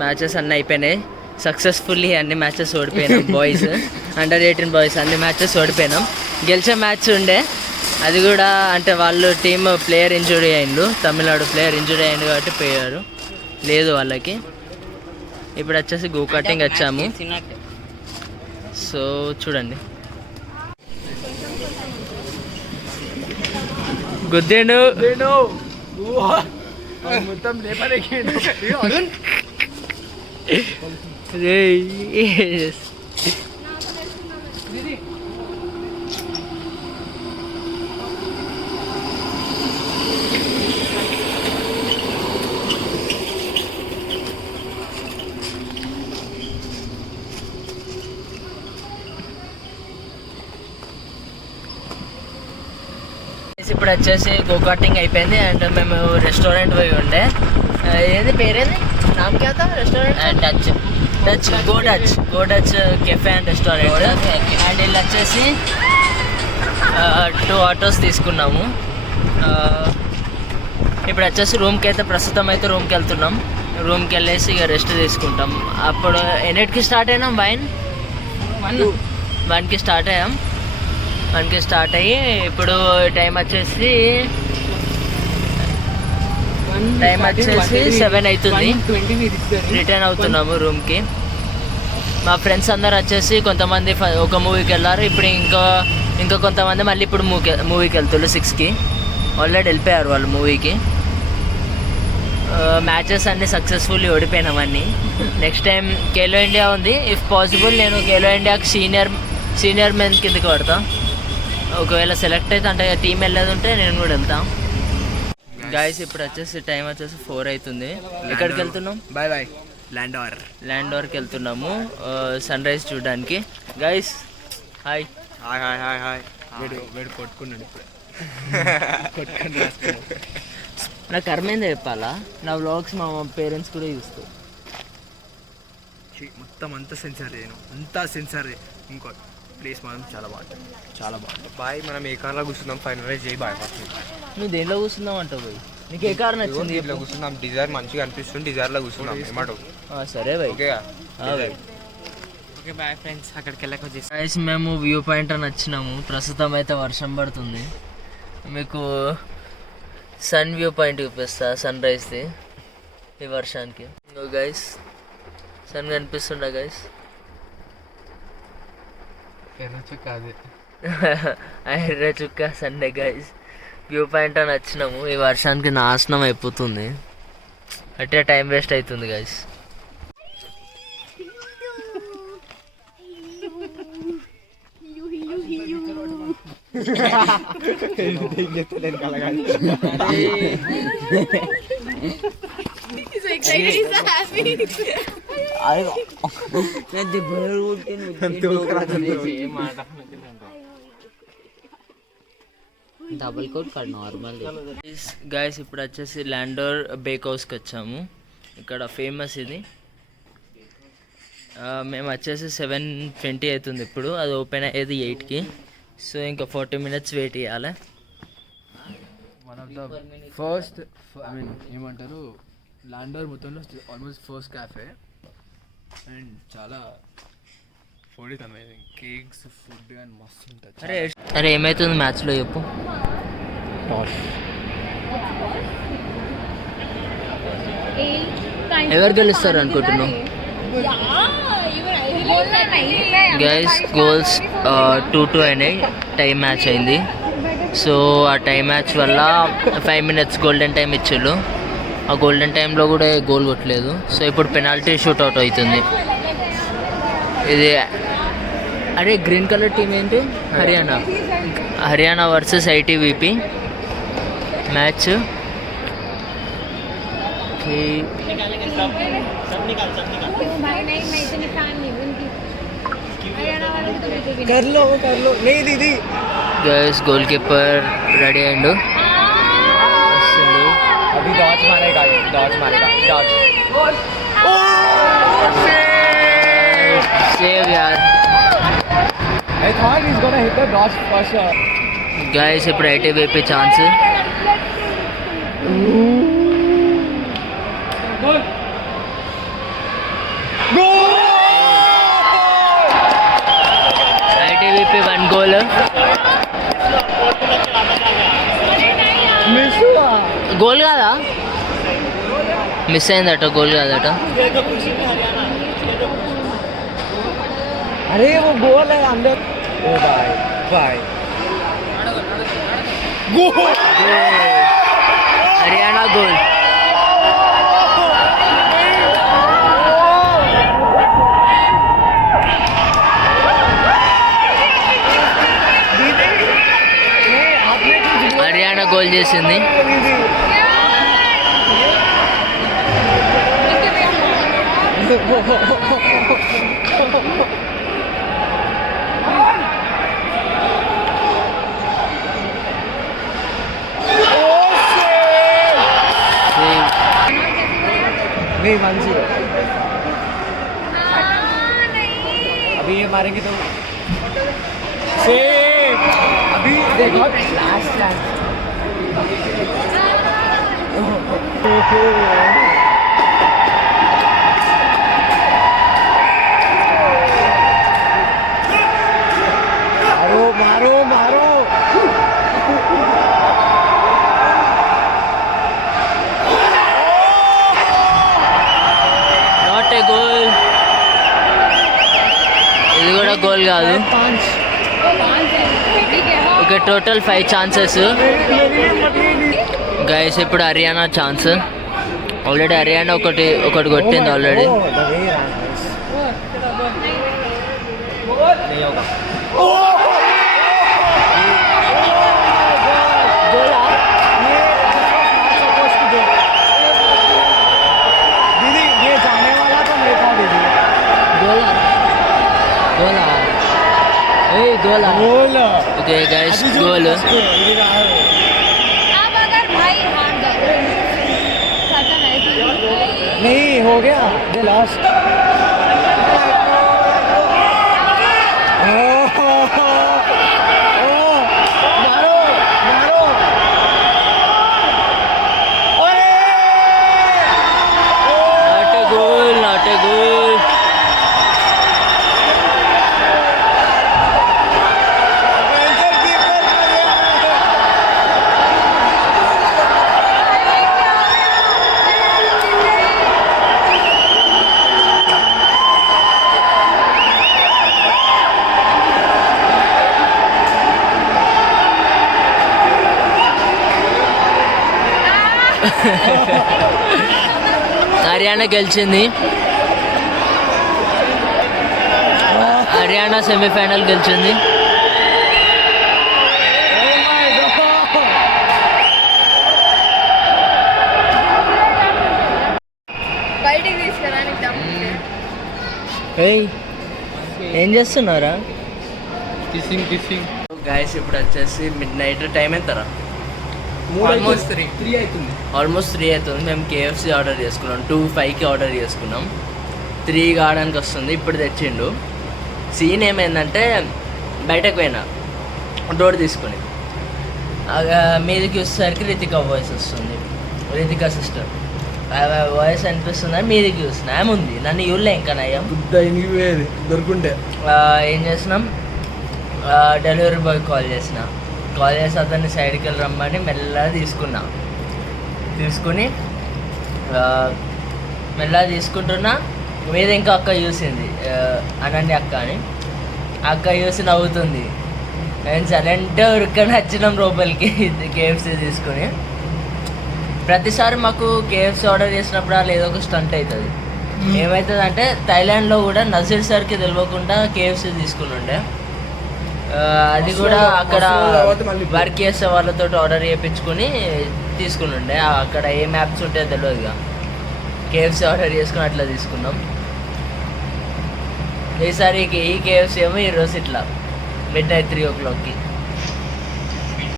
మ్యాచెస్ అన్నీ అయిపోయినాయి సక్సెస్ఫుల్లీ. అన్ని మ్యాచెస్ ఓడిపోయినాం. బాయ్స్ అండర్-18 బాయ్స్ అన్ని మ్యాచెస్ ఓడిపోయినాం. గెలిచే మ్యాచ్ ఉండే, అది కూడా అంటే వాళ్ళు టీమ్ ప్లేయర్ ఇంజురీ అయిండు, తమిళనాడు ప్లేయర్ ఇంజురీ అయిండు కాబట్టి పోయారు, లేదు వాళ్ళకి. ఇప్పుడు వచ్చేసి గో కార్టింగ్ వచ్చాము. సో చూడండి, గుద్దేండు మొత్తం ఇప్పుడు వచ్చేసి గో కార్టింగ్ అయిపోయింది. అండ్ మేము రెస్టారెంట్ పోయి ఉండే, ఏంది పేరేంది నామ్ క్యా థా restaurant? Dutch go Dutch cafe and restaurant. And వీళ్ళు వచ్చేసి 2 ఆటోస్ తీసుకున్నాము. ఇప్పుడు వచ్చేసి రూమ్కి అయితే ప్రస్తుతం అయితే రూమ్కి వెళ్తున్నాం. రూమ్కి వెళ్ళేసి ఇక రెస్ట్ తీసుకుంటాం. అప్పుడు ఎన్నిటికి స్టార్ట్ అయినాం? 1కి స్టార్ట్ అయ్యాం. 1కి స్టార్ట్ అయ్యి ఇప్పుడు టైం వచ్చేసి 7 అవుతుంది. రిటర్న్ అవుతున్నాము రూమ్కి. మా ఫ్రెండ్స్ అందరు వచ్చేసి కొంతమంది ఒక మూవీకి వెళ్ళారు. ఇప్పుడు ఇంకా కొంతమంది మళ్ళీ ఇప్పుడు మూవీకి వెళ్తున్నారు 6కి. ఆల్రెడీ వెళ్ళిపోయారు వాళ్ళు మూవీకి. మ్యాచెస్ అన్నీ సక్సెస్ఫుల్లీ ఓడిపోయినాం అన్నీ. నెక్స్ట్ టైం ఖేలో ఇండియా ఉంది. ఇఫ్ పాసిబుల్ నేను ఖేలో ఇండియాకి సీనియర్ మెన్ కిందకి పడతా. ఒకవేళ సెలెక్ట్ అయితే అంటే టీం వెళ్ళేది ఉంటే నేను కూడా వెళ్తాను. గాయస్ ఇప్పుడు వచ్చేసి టైం వచ్చేసి 4 అవుతుంది. ఎక్కడికి వెళ్తున్నాం? బాయ్ ల్యాండోర్కి వెళ్తున్నాము సన్ రైజ్ చూడడానికి. Guys hi. కొట్టుకున్నాడు ఇప్పుడు. నా కర్మేందో చెప్పాలా? నా వ్లాగ్స్ మా పేరెంట్స్ కూడా చూస్తారు. మొత్తం అంతా సెన్సార్ ఇంకో ప్లేస్ మాత్రం చాలా బాగుంటుంది. బాయ్ మనం ఏ కార్లో కూర్చుందాం? ఫైనలైజ్ చేయి బాయ్. ఫస్ట్ నువ్వు దేంట్లో కూర్చుందాం అంటావు బాయ్? నీకు ఏ కార్ నచ్చింది? ఇట్లా కూర్చుందాం, డిజైర్ మంచిగా అనిపిస్తుంది, డిజైర్లో కూర్చుందాం. ఏమంటావు? సరే బాయ్. Okay bye friends. అక్కడికి వెళ్ళక వచ్చేసి మేము వ్యూ పాయింట్ అని వచ్చినాము. ప్రస్తుతం అయితే వర్షం పడుతుంది. మీకు సన్ వ్యూ పాయింట్ చూపిస్తా, సన్ రైజ్ది ఈ వర్షానికి. గైస్ సన్ కనిపిస్తుందా గైస్? ఎర్ర చుక్క సండే గైస్. వ్యూ పాయింట్ అని వచ్చినాము. ఈ వర్షానికి నాశనం అయిపోతుంది, అట్టే టైం వేస్ట్ అవుతుంది guys. Double quote for normal. Guys ఇప్పుడు వచ్చేసి ల్యాండోర్ బేక్ హౌస్కి వచ్చాము. ఇక్కడ ఫేమస్ ఇది. మేము వచ్చేసి 7:20 అవుతుంది ఇప్పుడు. అది ఓపెన్ అయ్యేది 8కి. సో ఇంకా 40 minutes వెయిట్ చేయాలి. వన్ ఆఫ్ ద ఫస్ట్ ఏమంటారు ల్యాండోర్ మొత్తంలో ఆల్మోస్ట్ ఫస్ట్ క్యాఫే. అండ్ చాలా food amazing, cakes food and మస్తు ఉంటుంది. అరే ఏమవుతుంది మ్యాచ్లో చెప్పు? ఎవరు గెలుస్తారు అనుకుంటున్నావు? గైస్ గోల్స్ 2-2 అయినాయి. టైం మ్యాచ్ అయింది. సో ఆ టైం మ్యాచ్ వల్ల 5 minutes గోల్డెన్ టైం ఇచ్చారు. ఆ గోల్డెన్ టైంలో కూడా గోల్ కొట్టలేదు. సో ఇప్పుడు పెనాల్టీ షూట్అవుట్ అవుతుంది. ఇది అరే గ్రీన్ కలర్ టీం ఏంటి? Haryana versus ITBP match. Guys goal keeper ready అయ్యిండు. సేవ్ యార్. I thought he's gonna hit the dodge for sure. Guys, ఇప్పుడు ITBP ఛాన్స్. చెప్పి 1 గోల్. గోల్ కాదా, మిస్ అయిందట, గోల్ కాదట. अरे वो गोल है अंदर. ओ भाई भाई गोल. हरियाणा गोल. హర్యానా గోల్ చేసింది. नहीं 1-0. अभी ये मारेंगे तो सेव. अभी देखो लास्ट लास्ट. मारो मारो मारो. Not a goal. ఇది కూడా గోల్ కాదు. Okay, total 5 chances guys. ఇప్పుడు హర్యానా ఛాన్స్. ఆల్రెడీ హర్యానా ఒకటి కొట్టింది ఆల్రెడీ. गोल. ओके गाइस, गोल. अब अगर भाई हार गए खत्म है तो नहीं हो गया ये लास्ट. मारो मारो. Not a goal, not a goal. Haryana గెలిచింది. హర్యానా సెమీఫైనల్ గెలిచింది. బయటికి తీసుకురాని ఏం చేస్తున్నారా? Kissing kissing. గాయస్ ఇప్పుడు వచ్చేసి మిడ్ నైట్. టైం ఎంతరా? ఆల్మోస్ట్ 3 అవుతుంది. ఆల్మోస్ట్ 3 అవుతుంది. మేము KFC ఆర్డర్ చేసుకున్నాం. 2:05కి ఆర్డర్ చేసుకున్నాం. 3 కావడానికి వస్తుంది. ఇప్పుడు తెచ్చిండు. సీన్ ఏమైందంటే బయటకు పోయినా డోర్ తీసుకుని మీదకి వచ్చేసరికి రితికా వాయిస్ వస్తుంది. రితికా సిస్టర్ వాయిస్ అనిపిస్తుంది. మీదకి చూస్తున్నా ఆమె ఉంది. నన్ను ఇవ్వలే ఇంకా నయ్యం. దొరుకుంటే ఏం చేసినాం, డెలివరీ బాయ్ కాల్ చేసి అతన్ని సైడ్కి వెళ్ళి రమ్మని మెల్లగా తీసుకుని మెల్లగా తీసుకుంటున్నా. మీద ఇంకా అక్క చూసింది, అనండి అక్క అని. అక్క చూసి నవ్వుతుంది. నేను సైలెంట్గా ఉరుక్కని వచ్చినాం లోపలికి KFC తీసుకుని. ప్రతిసారి మాకు KFC ఆర్డర్ చేసినప్పుడు అలా ఏదో ఒక స్టంట్ అవుతుంది. ఏమవుతుంది అంటే థాయిలాండ్లో కూడా నజీర్ సార్కి తెలియకుండా KFC తీసుకుని ఉండే. అది కూడా అక్కడ వర్క్ చేసే వాళ్ళతో ఆర్డర్ చేయించుకొని తీసుకుని ఉండే. అక్కడ ఏ మ్యాప్స్ ఉంటాయో తెలియదుగా. KFC ఆర్డర్ చేసుకుని అట్లా తీసుకున్నాం. ఈసారి ఈ KFC ఏమో ఈరోజు ఇట్లా మిడ్ నైట్ 3 o'clockకి.